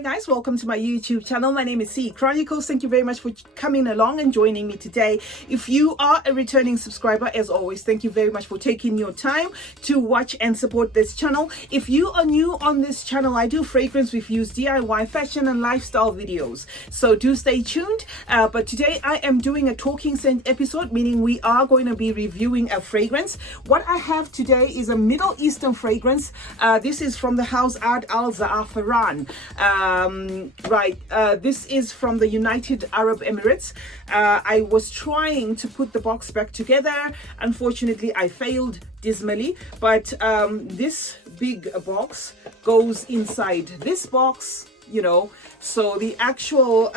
Hi guys, welcome to my YouTube channel. My name is CeeChronicles. Thank you very much for coming along and joining me today. If you are a returning subscriber, as always, thank you very much for taking your time to watch and support this channel. If you are new on this channel, I do fragrance reviews, DIY, fashion and lifestyle videos. So do stay tuned. But today I am doing a talking scent episode, meaning we are going to be reviewing a fragrance. What I have today is a Middle Eastern fragrance. This is from the house Ard Al Zaafaran. This is from the United Arab Emirates. I was trying to put the box back together. Unfortunately, I failed dismally, but this big box goes inside this box, you know, so the actual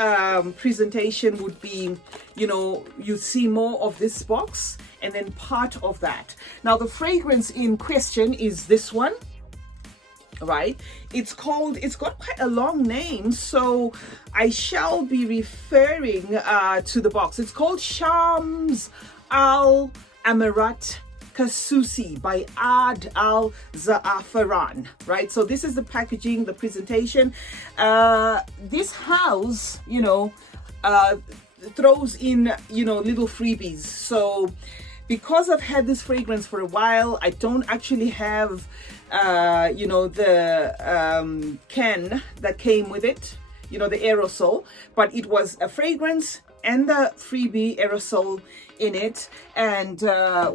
presentation would be, you know, you see more of this box and then part of that. Now the fragrance in question is this one. Right, it's got quite a long name, so I shall be referring to the box. It's called Shams Al Emarat Khususi by Ard Al Zaafaran. Right, so this is the packaging, the presentation. This house, you know, throws in, you know, little freebies. So because I've had this fragrance for a while, I don't actually have you know, the can that came with it, you know, the aerosol, but it was a fragrance and the freebie aerosol in it. And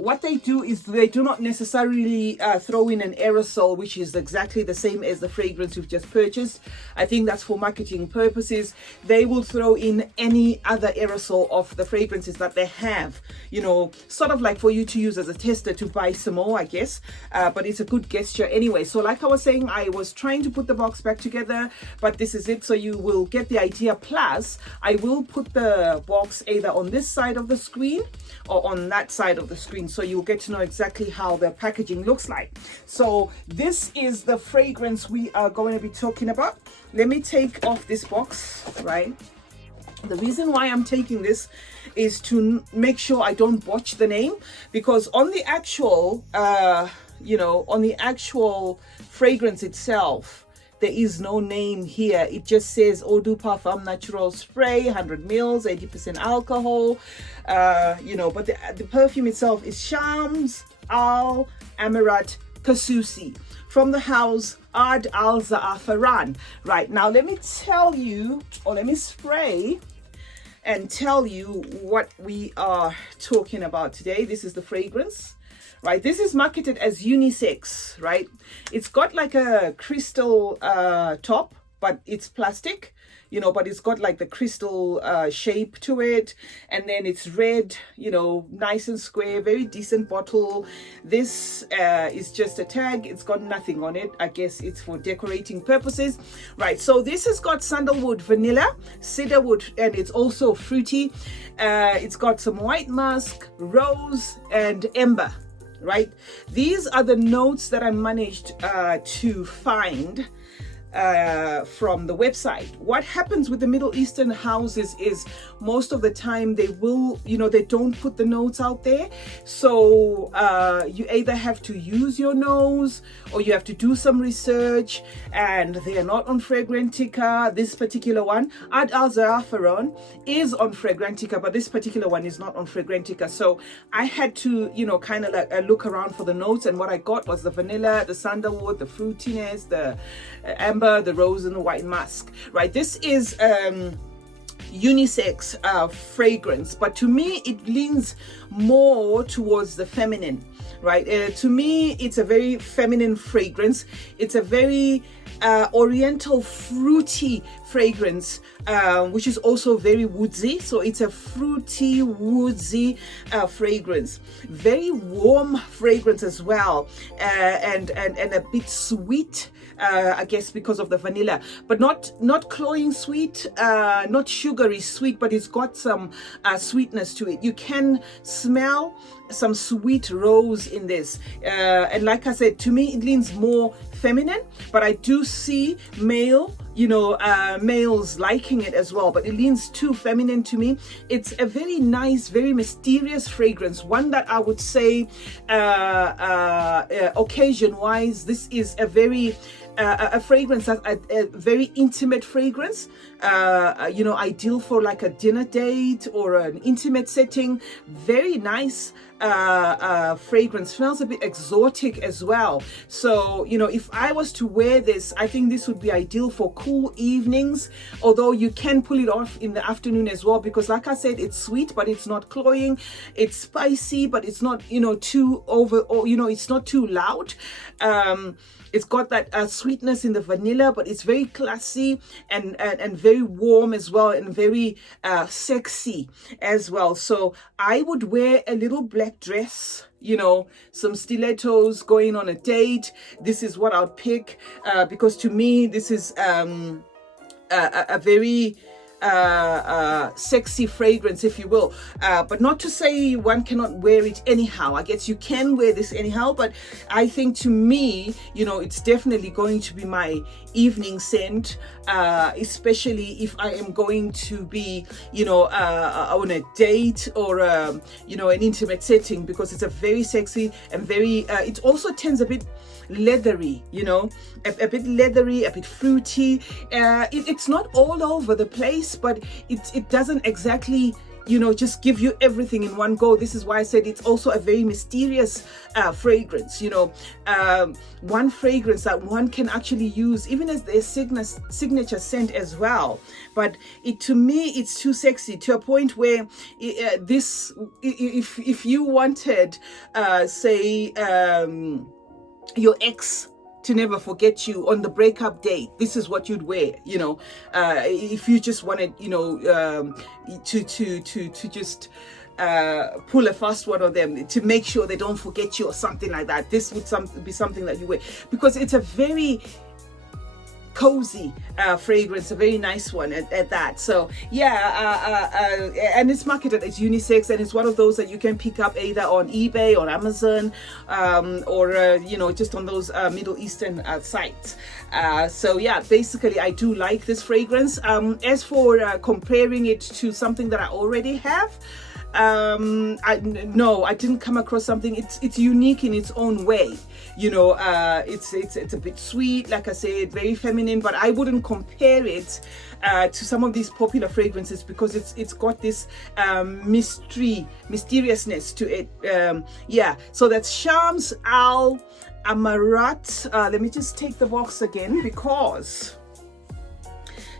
what they do is they do not necessarily throw in an aerosol which is exactly the same as the fragrance you've just purchased. I think that's for marketing purposes. They will throw in any other aerosol of the fragrances that they have, you know, sort of like for you to use as a tester to buy some more, I guess, but it's a good gesture anyway. So like I was saying, I was trying to put the box back together, but this is it, so you will get the idea. Plus I will put the box either on this side of the screen or on that side of the screen, so you'll get to know exactly how the packaging looks like. So this is the fragrance we are going to be talking about. Let me take off this box. Right, the reason why I'm taking this is to make sure I don't botch the name, because on the actual you know, on the actual fragrance itself, there is no name here. It just says Eau de Parfum Natural Spray, 100 mils, 80% alcohol, you know, but the perfume itself is Shams Al Emarat Khususi from the house Ard Al Zaafaran. Right, now let me tell you, or let me spray and tell you what we are talking about today. This is the fragrance. Right, this is marketed as unisex. Right, it's got like a crystal top, but it's plastic, you know, but it's got like the crystal shape to it, and then it's red, you know, nice and square, very decent bottle. This is just a tag. It's got nothing on it. I guess it's for decorating purposes. Right, so this has got sandalwood, vanilla, cedarwood, and it's also fruity. It's got some white musk, rose, and amber. Right, these are the notes that I managed to find from the website. What happens with the Middle Eastern houses is most of the time they will, you know, they don't put the notes out there, so you either have to use your nose or you have to do some research, and they are not on Fragrantica. This particular one, Ard Al Zaafaran, is on Fragrantica, but this particular one is not on Fragrantica. So I had to, you know, kind of like look around for the notes, and what I got was the vanilla, the sandalwood, the fruitiness, the amber, the rose, and the white musk. Right, this is unisex fragrance, but to me it leans more towards the feminine. Right, to me it's a very feminine fragrance. It's a very oriental fruity fragrance, which is also very woodsy. So it's a fruity, woodsy fragrance, very warm fragrance as well, and a bit sweet, I guess because of the vanilla, but not cloying sweet, not sugary sweet, but it's got some sweetness to it. You can smell some sweet rose in this, and like I said, to me it leans more feminine, but I do see male, you know, males liking it as well, but it leans too feminine to me. It's a very nice, very mysterious fragrance, one that I would say occasion wise, this is a very a fragrance that's a very intimate fragrance, you know, ideal for like a dinner date or an intimate setting. Very nice fragrance, smells a bit exotic as well. So, you know, if I was to wear this, I think this would be ideal for cool evenings, although you can pull it off in the afternoon as well, because like I said, it's sweet but it's not cloying, it's spicy but it's not, you know, too over, or you know, it's not too loud. It's got that sweetness in the vanilla, but it's very classy and very warm as well, and very sexy as well. So I would wear a little black dress, you know, some stilettos, going on a date. This is what I'll pick, because to me this is a very sexy fragrance, if you will, but not to say one cannot wear it anyhow. I guess you can wear this anyhow, but I think to me, you know, it's definitely going to be my evening scent, especially if I am going to be, you know, on a date or you know, an intimate setting, because it's a very sexy and very it also tends a bit leathery, you know, a bit leathery, a bit fruity. It's not all over the place, but it doesn't exactly, you know, just give you everything in one go. This is why I said it's also a very mysterious fragrance, you know, one fragrance that one can actually use even as their signature scent as well. But to me, it's too sexy, to a point where this, if you wanted, say, your ex to never forget you on the breakup date, this is what you'd wear, you know. If you just wanted, you know, to just pull a fast one on them to make sure they don't forget you or something like that, this would be something that you wear, because it's a very cozy fragrance, a very nice one at that. So yeah, and it's marketed as unisex, and it's one of those that you can pick up either on eBay or Amazon, or you know, just on those Middle Eastern sites. So yeah, basically I do like this fragrance. As for comparing it to something that I already have, no, I didn't come across something. It's unique in its own way, you know. It's a bit sweet, like I said, very feminine, but I wouldn't compare it to some of these popular fragrances, because it's got this mysteriousness to it. Yeah, so that's Shams Al Emarat. Let me just take the box again, because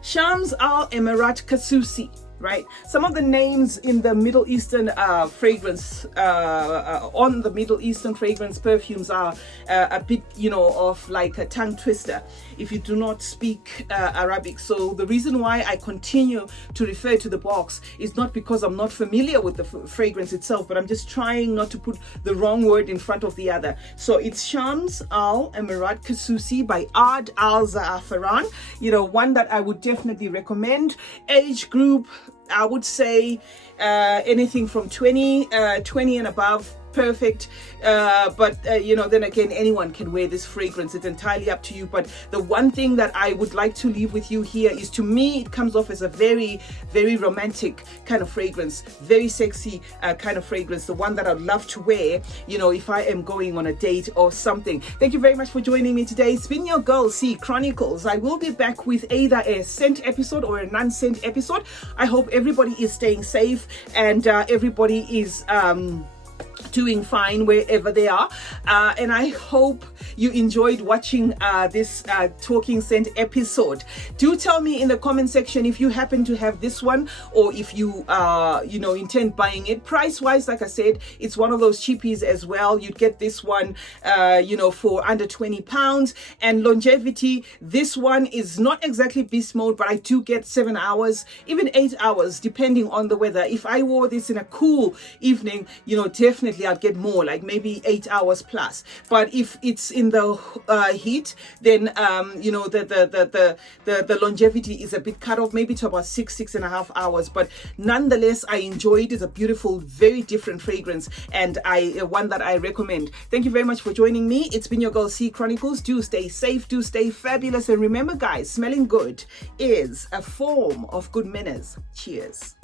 Shams Al Emarat Khususi, right? Some of the names in the Middle Eastern fragrance, on the Middle Eastern fragrance perfumes are a bit, you know, of like a tongue twister if you do not speak Arabic. So the reason why I continue to refer to the box is not because I'm not familiar with the fragrance itself, but I'm just trying not to put the wrong word in front of the other. So it's Shams Al Emarat Khususi by Ard Al Zaafaran, you know, one that I would definitely recommend. Age group, I would say anything from 20 and above, perfect. But you know, then again, anyone can wear this fragrance. It's entirely up to you. But the one thing that I would like to leave with you here is, to me, it comes off as a very, very romantic kind of fragrance, very sexy kind of fragrance, the one that I'd love to wear, you know, if I am going on a date or something. Thank you very much for joining me today. It's been your girl, C Chronicles. I will be back with either a scent episode or a non-scent episode. I hope everybody is staying safe and everybody is doing fine wherever they are, and I hope you enjoyed watching this talking scent episode. Do tell me in the comment section if you happen to have this one, or if you you know, intend buying it. Price wise, like I said, it's one of those cheapies as well. You'd get this one you know, for under £20. And longevity, this one is not exactly beast mode, but I do get 7 hours, even 8 hours, depending on the weather. If I wore this in a cool evening, you know, definitely I'd get more, like maybe 8 hours plus. But if it's in the heat, then you know, the longevity is a bit cut off, maybe to about 6.5 hours. But nonetheless, I enjoy it. It's a beautiful, very different fragrance, and one that I recommend. Thank you very much for joining me. It's been your girl, C Chronicles. Do stay safe, do stay fabulous, and remember, guys, smelling good is a form of good manners. Cheers.